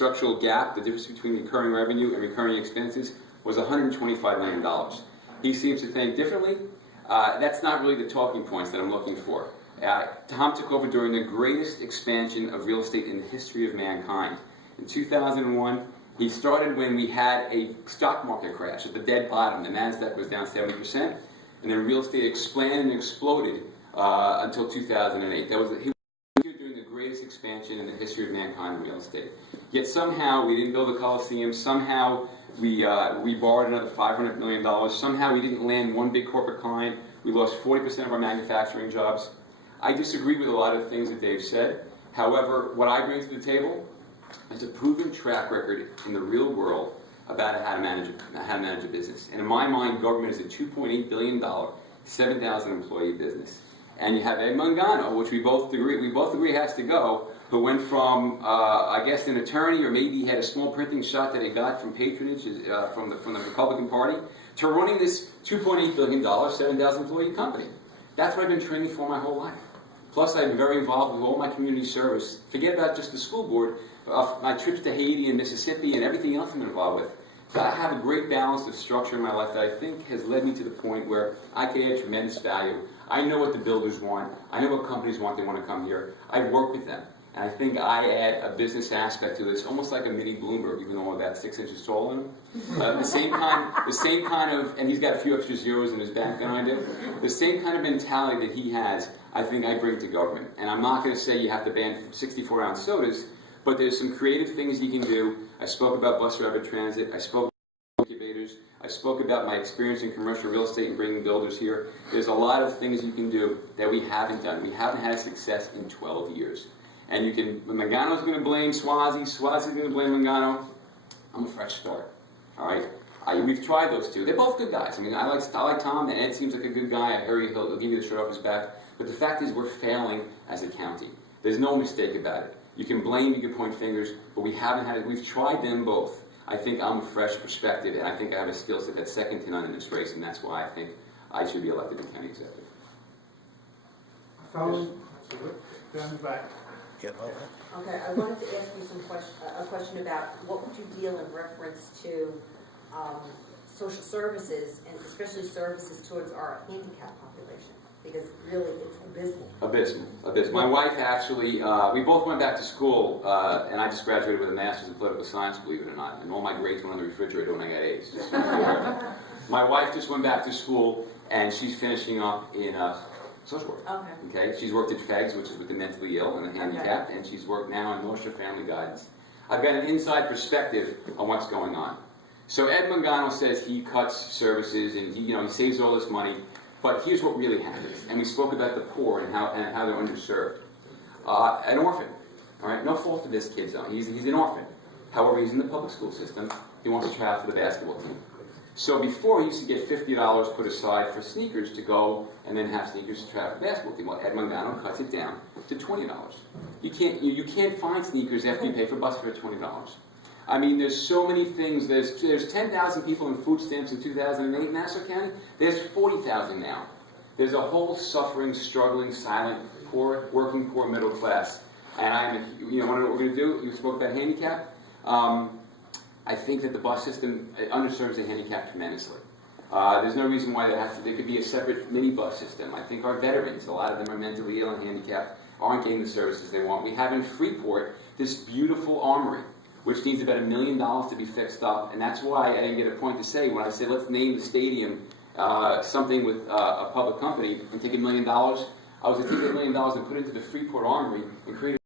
structural gap, the difference between recurring revenue and recurring expenses, was $125 million. He seems to think differently. That's not really the talking points that I'm looking for. Tom took over during the greatest expansion of real estate in the history of mankind. In 2001, he started when we had a stock market crash at the dead bottom. The NASDAQ was down 70%, and then real estate expanded and exploded until 2008. He was here during the greatest expansion in the history of mankind in real estate. Yet somehow we didn't build a Coliseum. Somehow we borrowed another $500 million. Somehow we didn't land one big corporate client. We lost 40% of our manufacturing jobs. I disagree with a lot of the things that Dave said. However, what I bring to the table is a proven track record in the real world about how to manage a business. And in my mind, government is a $2.8 billion, 7,000 employee business. And you have Ed Mangano, which we both agree has to go, who went from, I guess, an attorney, or maybe he had a small printing shop that he got from patronage from the Republican Party, to running this $2.8 billion, 7,000 employee company. That's what I've been training for my whole life. Plus, I've been very involved with all my community service. Forget about just the school board, my trips to Haiti and Mississippi and everything else I'm involved with. I have a great balance of structure in my life that I think has led me to the point where I can add tremendous value. I know what the builders want. I know what companies want. They want to come here. I work with them. And I think I add a business aspect to this, almost like a mini Bloomberg, even though I'm about 6 inches tall in him. The same kind of, and he's got a few extra zeros in his bank than I do. The same kind of mentality that he has, I think I bring to government. And I'm not going to say you have to ban 64-ounce sodas, but there's some creative things you can do. I spoke about bus rapid transit. I spoke about incubators. I spoke about my experience in commercial real estate and bringing builders here. There's a lot of things you can do that we haven't done. We haven't had success in 12 years. And you can, Mangano's going to blame Swazi, Swazi's going to blame Mangano. I'm a fresh start, all right? We've tried those two. They're both good guys. I mean, I like Tom, and Ed seems like a good guy. I hear he'll give you the shirt off his back. But the fact is, we're failing as a county. There's no mistake about it. You can blame, you can point fingers, but we haven't had it. We've tried them both. I think I'm a fresh perspective, and I think I have a skill set that's second to none in this race, and that's why I think I should be elected to county executive. Down the back. Okay, I wanted to ask you a question about what would you deal in reference to social services, and especially services towards our handicapped population, because really it's abysmal. Abysmal. My wife actually, we both went back to school, and I just graduated with a master's in political science, believe it or not, and all my grades went on the refrigerator when I got A's. My wife just went back to school, and she's finishing up in social work. Okay. She's worked at FEGS, which is with the mentally ill and the handicapped, and she's worked now in North Shore Family Guidance. I've got an inside perspective on what's going on. So Ed Mangano says he cuts services and he saves all this money, but here's what really happens. And we spoke about the poor and how they're underserved. An orphan, all right, no fault of this kid's own. He's an orphan. However, he's in the public school system. He wants to travel for the basketball team. So before, he used to get $50 put aside for sneakers to go and then have sneakers to travel for the basketball team. Well, Ed Mangano cuts it down to $20. You can't find sneakers after you pay for bus fare $20. I mean, there's so many things. There's 10,000 people in food stamps in 2008 in Nassau County. There's 40,000 now. There's a whole suffering, struggling, silent, poor, working poor middle class. And want to know what we're going to do? You spoke about handicap. I think that the bus system underserves the handicapped tremendously. There's no reason why there could be a separate minibus system. I think our veterans, a lot of them are mentally ill and handicapped, aren't getting the services they want. We have in Freeport this beautiful armory, which needs about $1 million to be fixed up, and that's why I didn't get a point to say when I said let's name the stadium something with a public company and take $1 million. I was going to take $1 million and put it into the Freeport Armory and create